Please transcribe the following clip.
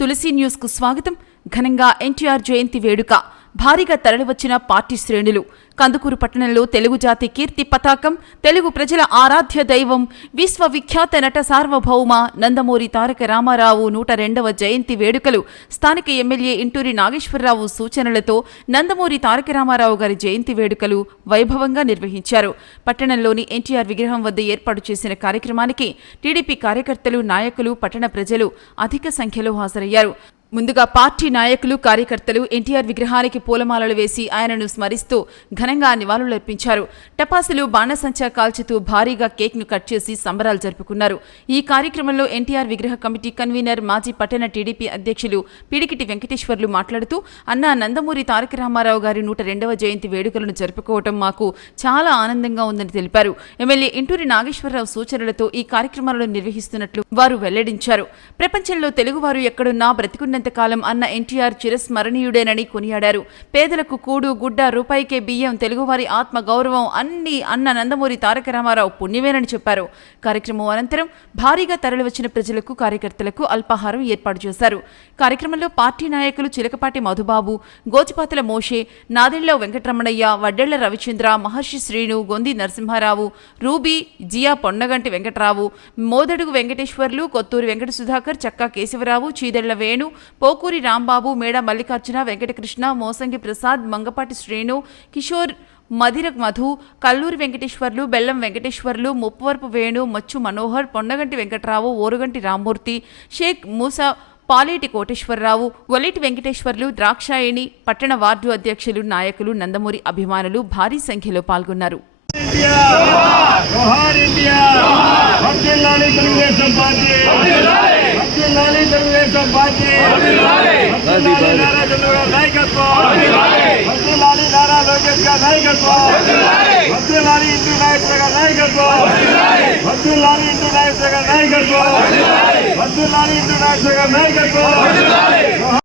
తులసి news కు స్వాగతం. ఘనంగా ఎన్టీఆర్ జయంతి వేడుక భారీగా తరలివచ్చిన పార్టీ శ్రేణులు. కందుకూరు పట్టణంలో తెలుగు జాతి కీర్తి పతాకం, తెలుగు ప్రజల ఆరాధ్య దైవం, విశ్వవిఖ్యాత నట సార్వభౌమ నందమూరి తారక రామారావు 102వ జయంతి వేడుకలు స్థానిక ఎమ్మెల్యే ఇంటూరి నాగేశ్వరరావు సూచనలతో నందమూరి తారక రామారావు గారి జయంతి వేడుకలు వైభవంగా నిర్వహించారు. పట్టణంలోని ఎన్టీఆర్ విగ్రహం వద్ద ఏర్పాటు చేసిన కార్యక్రమానికి టీడీపీ కార్యకర్తలు, నాయకులు, పట్టణ ప్రజలు అధిక సంఖ్యలో హాజరయ్యారు. ముందుగా పార్టీ నాయకులు, కార్యకర్తలు ఎన్టీఆర్ విగ్రహానికి పూలమాలలు వేసి ఆయనను స్మరిస్తూ ఘనంగా నివాళులర్పించారు. టపాసులు, బాణసంచా కాల్చుతూ భారీగా కేక్ను కట్ చేసి సంబరాలు జరుపుకున్నారు. ఈ కార్యక్రమంలో ఎన్టీఆర్ విగ్రహ కమిటీ కన్వీనర్, మాజీ పట్టణ టీడీపీ అధ్యక్షులు పిడికిటి వెంకటేశ్వర్లు మాట్లాడుతూ, అన్న నందమూరి తారక రామారావు గారి 102వ జయంతి వేడుకలను జరుపుకోవటం మాకు చాలా ఆనందంగా ఉందని తెలిపారు. ఎమ్మెల్యే ఇంటూరి నాగేశ్వరరావు సూచనలతో ఈ కార్యక్రమాలను నిర్వహిస్తున్నట్లు వారు వెల్లడించారు. ప్రపంచంలో తెలుగువారు ఎక్కడున్నా బ్రతికున్న కాలం అన్న ఎన్టీఆర్ చిరస్మరణీయుడేనని కొనియాడారు. పేదలకు కూడు గుడ్డ, రూపాయికే బియ్యం, తెలుగువారి ఆత్మ గౌరవం అన్ని అన్న నందమూరి తారక రామారావు పుణ్యమేనని చెప్పారు. కార్యక్రమం అనంతరం భారీగా తరలివచ్చిన ప్రజలకు, కార్యకర్తలకు అల్పాహారం ఏర్పాటు చేశారు. కార్యక్రమంలో పార్టీ నాయకులు చిలకపాటి మధుబాబు, గోచిపాతల మోషే, నాదెళ్ల వెంకటరమణయ్య, వడ్డెళ్ల రవిచంద్ర, మహర్షి శ్రీను, గొంది నరసింహారావు, రూబీ, జియా పొన్నగంటి వెంకటరావు, మోదడుగు వెంకటేశ్వర్లు, కొత్తూరి వెంకట సుధాకర్, చక్కా కేశవరావు, చీదెళ్ల వేణు, పోకూరి రాంబాబు, మేడ మల్లికార్జున, వెంకటకృష్ణ, మోసంగి ప్రసాద్, మంగపాటి శ్రేణు, కిషోర్, మధిర మధు, కల్లూరి వెంకటేశ్వర్లు, బెల్లం వెంకటేశ్వర్లు, ముప్పవరపు వేణు, మచ్చు మనోహర్, పొన్నగంటి వెంకటరావు, ఓరుగంటి రామ్మూర్తి, షేక్ మూసా, పాలేటి కోటేశ్వరరావు, ఒలేటి వెంకటేశ్వర్లు, ద్రాక్షాయణి, పట్టణ వార్డు అధ్యక్షులు, నాయకులు, నందమూరి అభిమానులు భారీ సంఖ్యలో పాల్గొన్నారు. నాయకత్వం